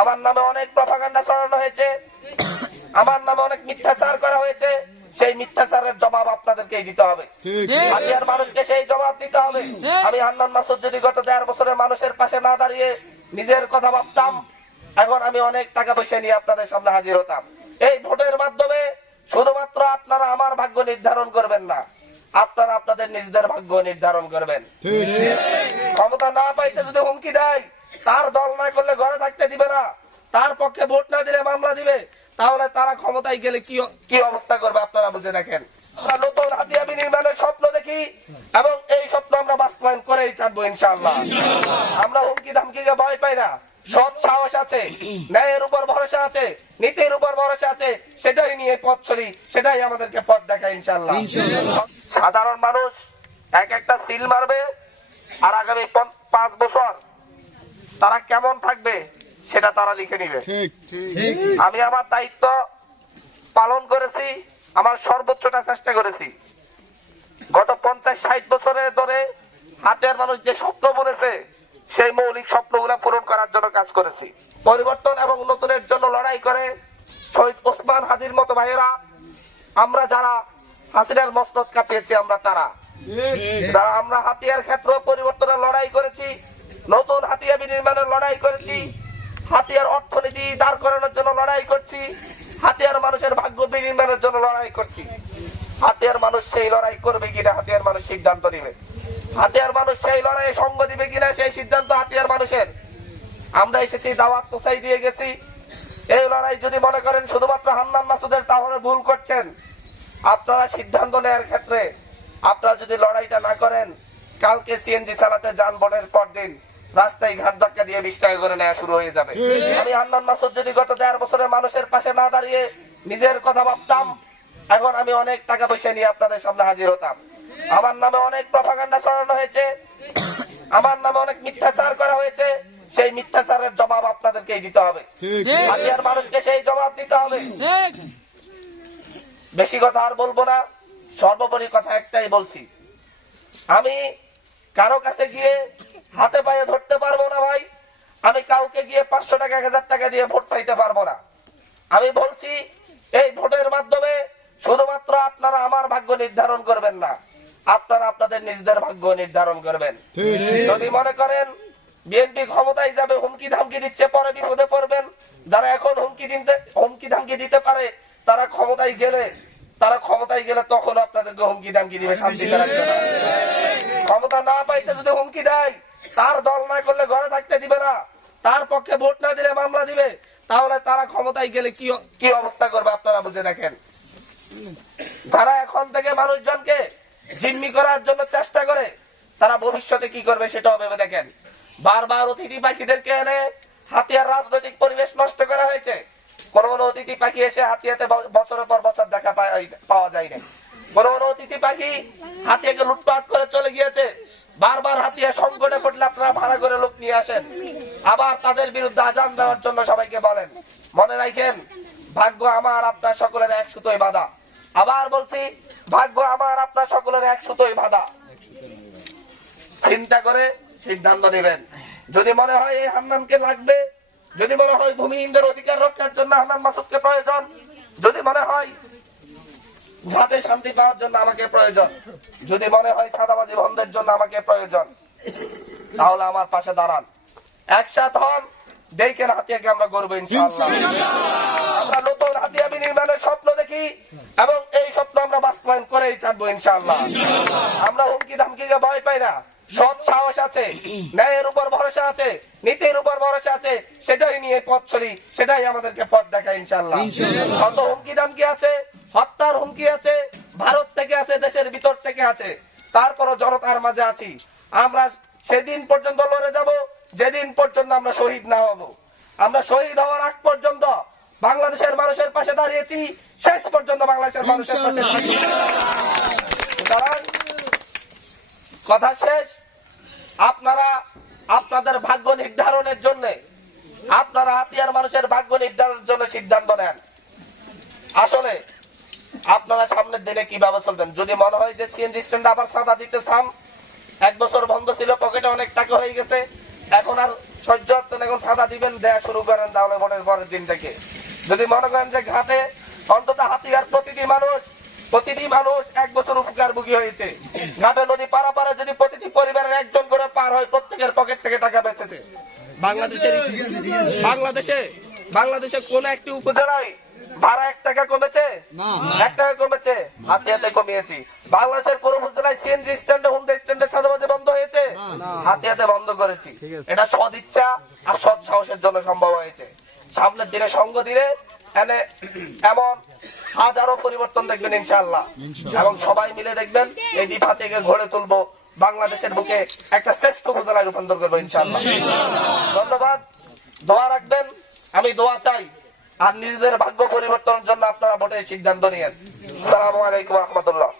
আমার নামে অনেক প্রভাকাণ্ডা ছড়ানো হয়েছে। আমার নামে অনেক মিথ্যাচার করা হয়েছে। সেই মিথ্যাচারের জবাব আপনাদেরকেই দিতে হবে। হাতিয়ার মানুষকে সেই জবাব দিতে হবে। আমি হান্নান মাসুদ যদি গত দেড় বছরের মানুষের পাশে না দাঁড়িয়ে নিজের কথা ভাবতাম এখন আমি অনেক টাকা পয়সা নিয়ে আপনাদের সামনে হাজির হতাম। এই ভোটের মাধ্যমে শুধুমাত্র আপনারা আমার ভাগ্য নির্ধারণ করবেন না। আপনারা আপনাদের নিজেদের ভাগ্য নির্ধারণ করবেন। ক্ষমতা না পাইতে যদি হুমকি দেয় তার দল না করলে ঘরে থাকতে দিবে না। তার পক্ষে ভোট না দিলে মামলা দিবে। তাহলে তারা ক্ষমতায় গেলে কি কি অবস্থা করবে আপনারা বুঝে দেখেন। আমরা নতুন হাতিয়া বিনির্মাণের স্বপ্ন দেখি এবং এই স্বপ্ন আমরা বাস্তবায়ন করেই ছাড়বো ইনশাআল্লাহ। আমরা হুমকি ধামকিকে ভয় পাই না। সৎ সাহস আছে ন্যায়ের উপর ভরসা আছে নীতির উপর ভরসা আছে সেটাই নিয়ে পথ চলি সেটাই আমাদেরকে পথ দেখায় ইনশাআল্লাহ। সাধারণ মানুষ এক একটা সিল মারবে আর আগামী পাঁচ বছর তারা কেমন থাকবে সেটা তারা লিখে নিবে। আমি আমার দায়িত্ব পালন করেছি আমার সর্বোচ্চটা চেষ্টা করেছি। গত পঞ্চাশ ষাট বছরের ধরে হাতের মানুষ যে স্বপ্ন বলেছে সেই মৌলিক স্বপ্নগুলো পূরণ করার জন্য কাজ করেছি। পরিবর্তন এবং নতুনের জন্য লড়াই করে শহীদ ওসমান হাদির মতো ভাইয়েরা, আমরা যারা হাসিনার মস্তক কাঁপিয়েছি, আমরা তারা। আমরা হাতিয়ার ক্ষেত্র পরিবর্তনের লড়াই করেছি, নতুন হাতিয়ার বিনির্মাণের লড়াই করেছি, হাতিয়ার অর্থনীতি দাঁড় করানোর জন্য লড়াই করছি, হাতিয়ার মানুষের ভাগ্য বিনির্মাণের জন্য লড়াই করছি। হাতিয়ার মানুষ সেই লড়াই করবে কিনা, হাতিয়ার মানুষ সিদ্ধান্ত নিবে। হাতিয়ার মানুষ সেই লড়াইয়ে সঙ্গ দিবে কিনা সেই সিদ্ধান্ত হাতিয়ার মানুষের। আমরা এসেছি, দাওয়াত পোসাই দিয়ে গেছি। এই লড়াই যদি মনে করেন, শুধুমাত্র হান্নান মাসুদের, তাহলে ভুল করছেন। আপনারা সিদ্ধান্ত নেওয়ার ক্ষেত্রে আপনারা যদি লড়াইটা না করেন, কালকে সিএনজি চালাতে যান বনের পর দিন রাস্তায় ঘাট ধাক্কা দিয়ে বিশ টাকা করে নেওয়া শুরু হয়ে যাবে। আমি হান্নান মাসুদ যদি গত দেড় বছরের মানুষের পাশে না দাঁড়িয়ে নিজের কথা ভাবতাম, এখন আমি অনেক টাকা পয়সা নিয়ে আপনাদের সামনে হাজির হতাম। আমার নামে অনেক প্রভাকাণ্ডা ছড়ানো হয়েছে। আমার নামে অনেক মিথ্যাচার করা হয়েছে। সেই মিথ্যাচারের জবাব আপনাদেরকেই দিতে হবে। হাতিয়ার মানুষকে সেই জবাব দিতে হবে। বেশি কথা আর বলব না। সর্বোপরি কথা একটাই বলছি। আমি কারও কাছে গিয়ে হাতে পায়ে ধরতে পারব না ভাই। আমি কাউকে গিয়ে পাঁচশো টাকা এক হাজার টাকা দিয়ে ভোট চাইতে পারব না। আমি বলছি এই ভোটের মাধ্যমে শুধুমাত্র আপনারা আমার ভাগ্য নির্ধারণ করবেন না। আপনারা আপনাদের নিজেদের ভাগ্য নির্ধারণ করবেন। যদি মনে করেন বিএনপি ক্ষমতায় যাবে হুমকি ধামকি দিচ্ছে পরে বিপদে পড়বেন। যারা এখন হুমকি দিতে হুমকি ধামকি দিতে পারে তারা ক্ষমতায় গেলে তারা ক্ষমতায় গেলে তখন আপনাদেরকে হুমকি ধামকি দিবে শান্তি ক্ষমতা না পাইতে যদি হুমকি দেয় তার দল না করলে ঘরে থাকতে দিবে না। তার পক্ষে ভোট না দিলে মামলা দিবে। তাহলে তারা ক্ষমতায় গেলে কি কি অবস্থা করবে আপনারা বুঝে দেখেন। যারা এখন থেকে মানুষজনকে জিম্মি করার জন্য চেষ্টা করে, তারা ভবিষ্যতে কি করবে সেটাও ভেবে দেখেন। বারবার অতিথি পাখিদেরকে এনে হাতিয়ার রাজনৈতিক পরিবেশ নষ্ট করা হয়েছে। কোন কোন অতিথি পাখি এসে হাতিয়াতে বছরের পর বছর দেখা পাওয়া যায় না কোন কোন অতিথি পাখি হাতিয়াকে লুটপাট করে চলে গিয়েছে। বারবার হাতিয়া সংকটে পড়লে আপনারা ভাড়া করে লোক নিয়ে আসেন। আবার তাদের বিরুদ্ধে আজান দেওয়ার জন্য সবাইকে বলেন। মনে রাখেন, ভাগ্য আমার, আপনার সকলের এক সুতোই বাধা। আবার বলছি, ভাগ্য আমার, আপনার সকলের এক সুতোই বাধা। চিন্তা করে সিদ্ধান্ত নেবেন। যদি মনে হয় এই হান্নানকে লাগবে, যদি মনে হয় ভূমিহীনদের অধিকার রক্ষার জন্য হান্নান মাসুদকে প্রয়োজন, যদি মনে হয় ঘাটে শান্তি পাওয়ার জন্য আমাকে প্রয়োজন, যদি মনে হয় সাদাবাজি বন্ধের জন্য আমাকে প্রয়োজন, তাহলে আমার পাশে দাঁড়ান। একসাথ হন, দেখেন হাতিয়াকে আমরা গর্ব ইনশাআল্লাহ। আমরা নতুন হাতিয়া বিনির্মাণের স্বপ্ন দেখি এবং এই স্বপ্ন আমরা বাস্তবায়ন করেই ছাড়বো ইনশাআল্লাহ। আমরা হুমকি ধামকিকে ভয় পাই না। সৎ সাহস আছে ন্যায়ের উপর ভরসা আছে নীতির উপর ভরসা আছে সেটাই নিয়ে পথ চলি সেটাই আমাদেরকে পথ দেখায় ইনশাআল্লাহ। শত হুমকি ধামকি আছে হত্যার হুমকি আছে ভারত থেকে আছে দেশের ভিতর থেকে আছে। তারপরও জনতার মাঝে আছি। আমরা সেদিন পর্যন্ত লড়ে যাব যেদিন পর্যন্ত আমরা শহীদ না হব। আমরা শহীদ হওয়ার আগ পর্যন্ত বাংলাদেশের মানুষের পাশে দাঁড়িয়েছি শেষ পর্যন্ত বাংলাদেশের মানুষের পাশে সুতরাং কথা শেষ। আপনারা আপনাদের ভাগ্য নির্ধারণের জন্য আপনারা হাতিয়ার মানুষের ভাগ্য নির্ধারণের জন্য সিদ্ধান্ত নেন। আসলে আপনারা সামনের দিনে কীভাবে চলবেন? যদি মনে হয় যে সিএনজি স্ট্যান্ড আবার সাদা দিতে চান এক বছর বন্ধ ছিল পকেটে অনেক টাকা হয়ে গেছে এখন আর সহ্য হচ্ছে এখন সাদা দিবেন দেয়া শুরু করেন তাহলে ভোটের পরের দিন থেকে। যদি মনে করেন যে ঘাটে অন্তত হাতিয়ার প্রতিটি মানুষ প্রতিটি মানুষ এক বছর উপকারভোগী হয়েছে। ঘাটে নদী পারাপারে যদি প্রতিটি পরিবারের একজন করে পার হয় প্রত্যেকের পকেট থেকে টাকা বেঁচেছে। বাংলাদেশের বাংলাদেশে বাংলাদেশে কোন একটি উপজেলায় ভাড়া এক টাকা কমেছে? এক টাকা কমেছে? হাতে হাতে কমিয়েছি। বাংলাদেশের কোন উপজেলায় সিএনজি স্ট্যান্ডে হুন্ডা স্ট্যান্ডে সাথে মাঝে বন্ধ হয়েছে? হাতে হাতে বন্ধ করেছি। এটা সদ ইচ্ছা আর সৎ সাহসের জন্য সম্ভব হয়েছে। সামনের দিনে সঙ্গ দিলে এমন হাজারো পরিবর্তন দেখবেন ইনশাআল্লাহ। এবং সবাই মিলে দেখবেন এই দীপা থেকে ঘরে তুলবো বাংলাদেশের বুকে একটা শ্রেষ্ঠ উপজেলায় রূপান্তর করব ইনশাআল্লাহ। ধন্যবাদ। দোয়া রাখবেন আমি দোয়া চাই। আর নিজেদের ভাগ্য পরিবর্তনের জন্য আপনারা ভোটের সিদ্ধান্ত নিয়েন। সালামু আলাইকুম রহমতুল্লাহ।